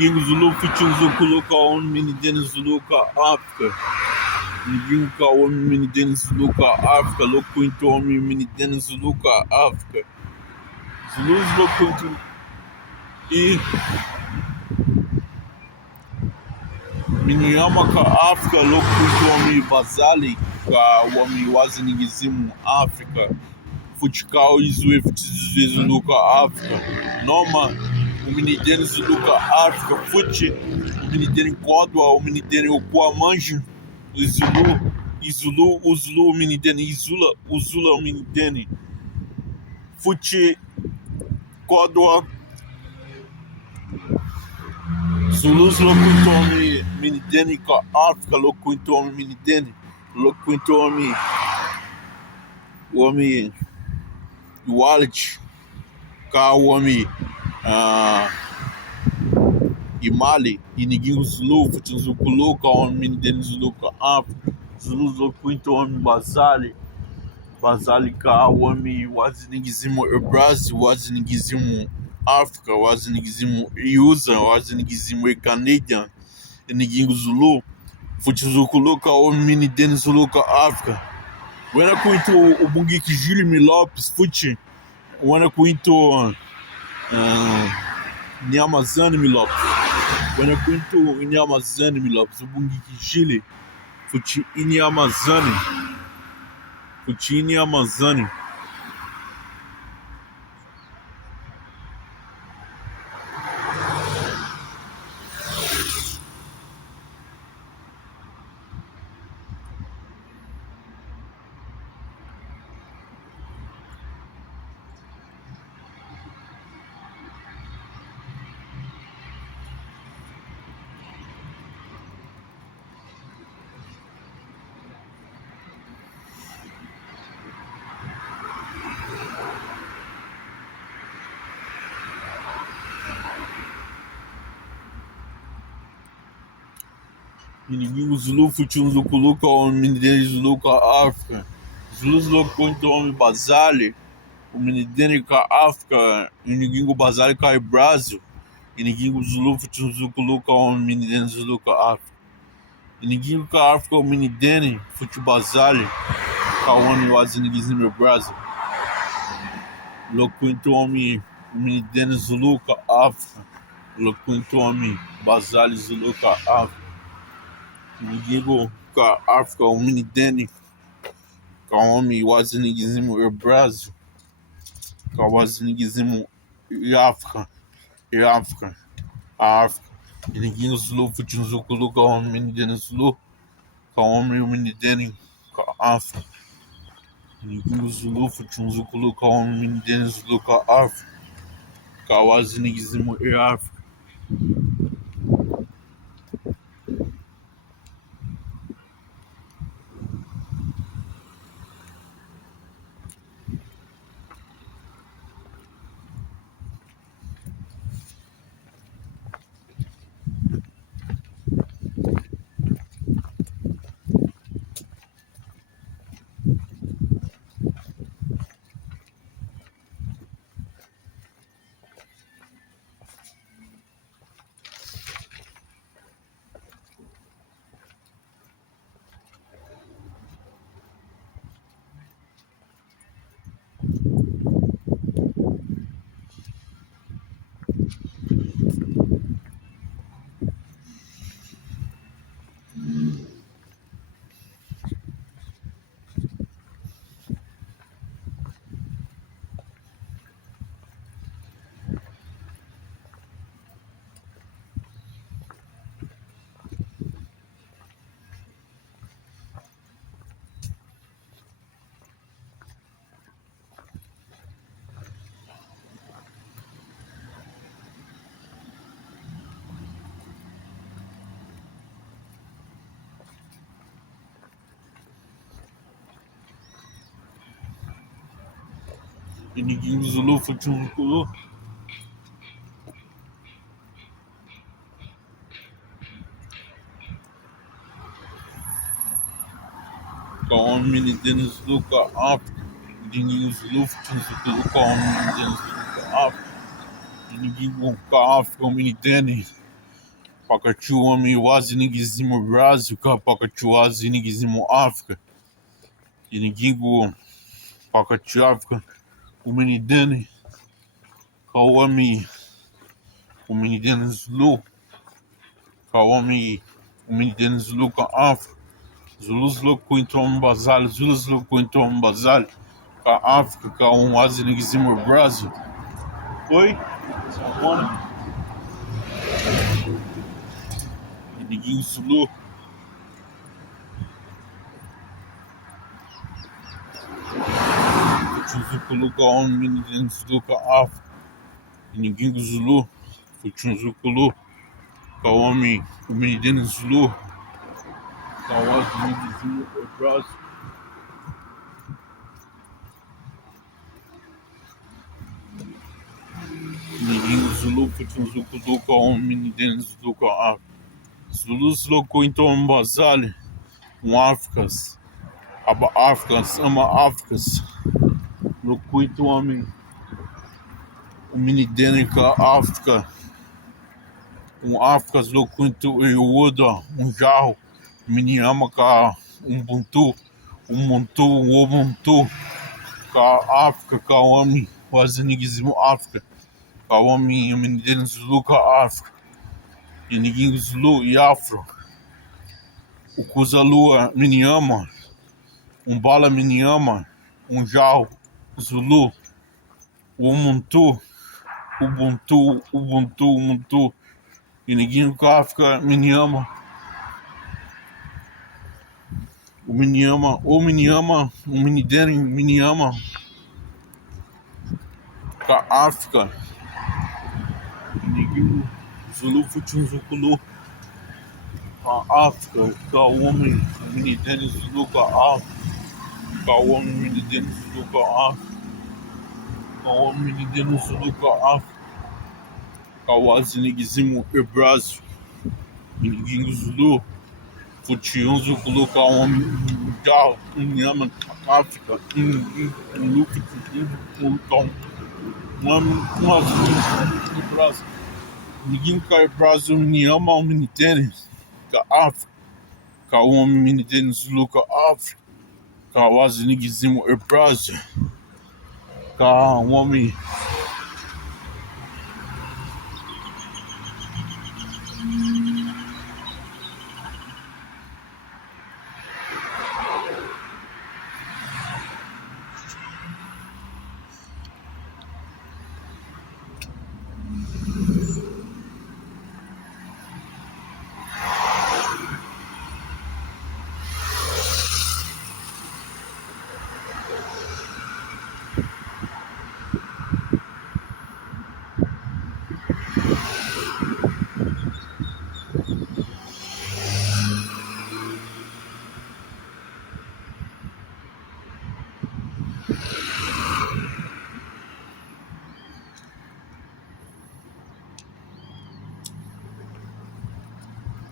Ninguém Zulu Fuchin Zukuluka on Mini Dennis Zuluka Africa. Ninguém on Mini Dennis Zuluka Africa. Loco into on Mini Dennis Zuluka Africa. Zulus loco into e Miniyama ka Africa. Loco into on Basali ka Wami Wazingizimu Africa. Futikal e Zwift Zuluka Africa. Noma. O Minidene Zuluka África, Fute, o Minidene Códua, o Minidene Okuamanji, o Zulu, o Minidene Izula, o Zula, o Minidene Fute, Códua, Zulus Locuntome, Minidene com África, Locuntome, Minidene, Locuntome, o homem, o Wallet, o homem, e Mali, e ninguém Zulu, Zulu, o Minidene Zulu, África, Zulu, Zulu, então homem Basali, ka o homem Wazinigizimo Brasil, Wazinigizimo África, Wazinigizimo Iusa, Wazinigizimo Canadian, e ninguém Zulu, Zulu, o homem Minidene Zulu, África. When I go into o Bungiki Júlio Lopes, Fute, when I go into Niamazane Milopes. When I go into Niamazane Milopes, o Bungiki Chile, Futi Niamazane, Futi Niamazane. Ninguém Zulu, Futi Zukuluka, o Minidene Zuluka África. Zulus Loco, então homem Basali, o Minidene ka África, e ninguém Basali ka Brasil, e ninguém Zulu, Futi Zukuluka, o Minidene Zuluka África. E ninguém ka África, o Minidene, Futi Basali, ka homem Wazinigizimo Brasil. Loco, então homem Minidene Zuluka África. Loco, então homem Basali Zuluka África. Ninguém ka África, o Minidene, ka homem Wazinigizimo Brasil, ka Wazinigizimo África, a África. E ninguém Zulu, Futi Zukulu, ka homem Minidene Zulu, ka homem Minidene, ka África. Ninguém Zulu, Futi Zukulu, ka homem Minidene Zulu, ka África, ka Wazinigizimo África. E ninguém Zulu, Futi Zukulu. Ka homem Minidene Zulu, ka África. Ninguém Zulu, Futi Zukulu, ka homem Minidene Zulu, ka África. E ninguém ka África, o Minidene, Pakati homem wazinigizimo Brasil, ka pakati wazinigizimo África. E ninguém pakati África, o menidene, ka homem, o menidene Zulu, ka homem, o menidene Zulu ka África. Zulu kuintom bazal, Zulu kuintom bazal, ka África, ka wazinigizimo Brasil. Oi? Bora. E ninguém Zulu. Zulu ka homem, menidene Zulu ka África. E ninguém Zulu. Zulu ka homem, o menidene Zulu, ka wazinigizimo Brasil. Ninguém Zulu, Zulu ka homem, menidene Zulu ka África. Zulu kuintom bazal, Áfricas. Aba Áfricas, ama Áfricas. No cuito homem, o menidene ka África. Áfricas no cuito Iuda, jarro. Miniama ka Ubuntu, Ubuntu, ka África, ka homem, wazinigizimo África. Ka homem, o menidene Zulu ka África. E ninguém Zulu e Afro. O Kuzalua Miniama, Bala Miniama, jarro, Zulu, Ubuntu, e ninguém África Miniama, o menidene Miniama, ka África, e ninguém Zulu Futunzukulu, ka África, ka homem, o menidene Zulu ka África, ka homem, o menidene Zulu ka África, ka homem, o menidene Zulu ka África, ka wazinigizimo Brasil, e ninguém Zulu Futunzukulu ka homem, jarro, Miniama, África, e ninguém Zulu Futunzukulu ka homem, no Brasil. Ninguém cai Brasil, Miniama, o menidene ka África, ka homem, menidene Zulu ka África, ka wazinigizimo Brasil, ka homem.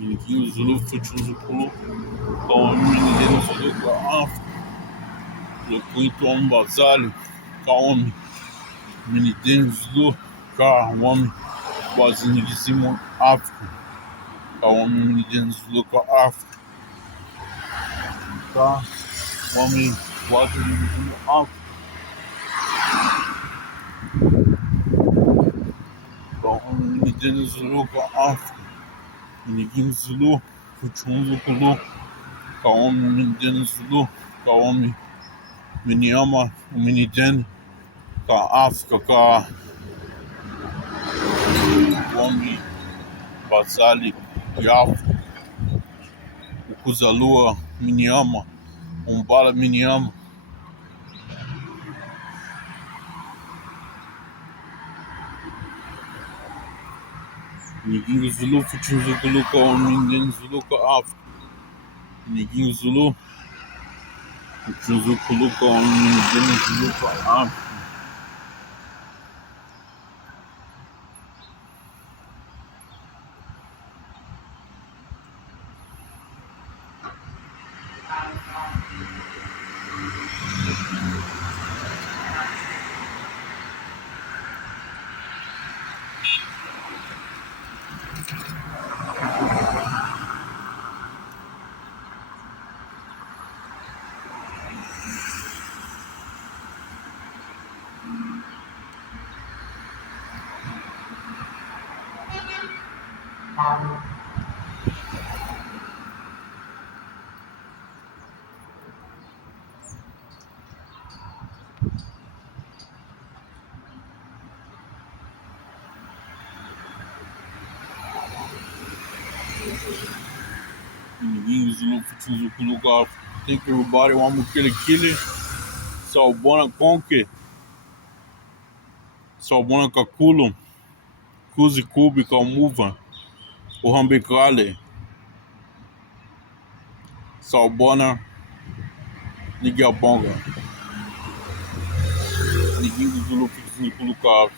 Ninguém Zulu Futunzukulu ka homem, menidene Zulu ka África. No cuito bazal, ka homem, menidene Zulu ka homem, wazinigizimo África, ka homem, menidene Zulu ka África, ka homem, wazinigizimo África, ka homem, menidene Zulu ka África. Ninguém Zulu Futunzukulu ka homem, menidene Zulu ka homem, Miniama, o menidene ka África, ka homem, Basali, Afro, o Kuzalua Miniama, Bala Miniama. Ninguém Zulu Futunzukulu ka homem, menidene Zulu ka África. Ninguém Zulu Futunzukulu ka homem, menidene Zulu ka África. Ninguém Zulu Zulu. Thank you everybody. One kili. Salbona Conke. Salbona Kakulo. Kuzi Kubi Kalmuva. Ohambekale. Salbona Nigabonga. Ninguém Zulu Zulu.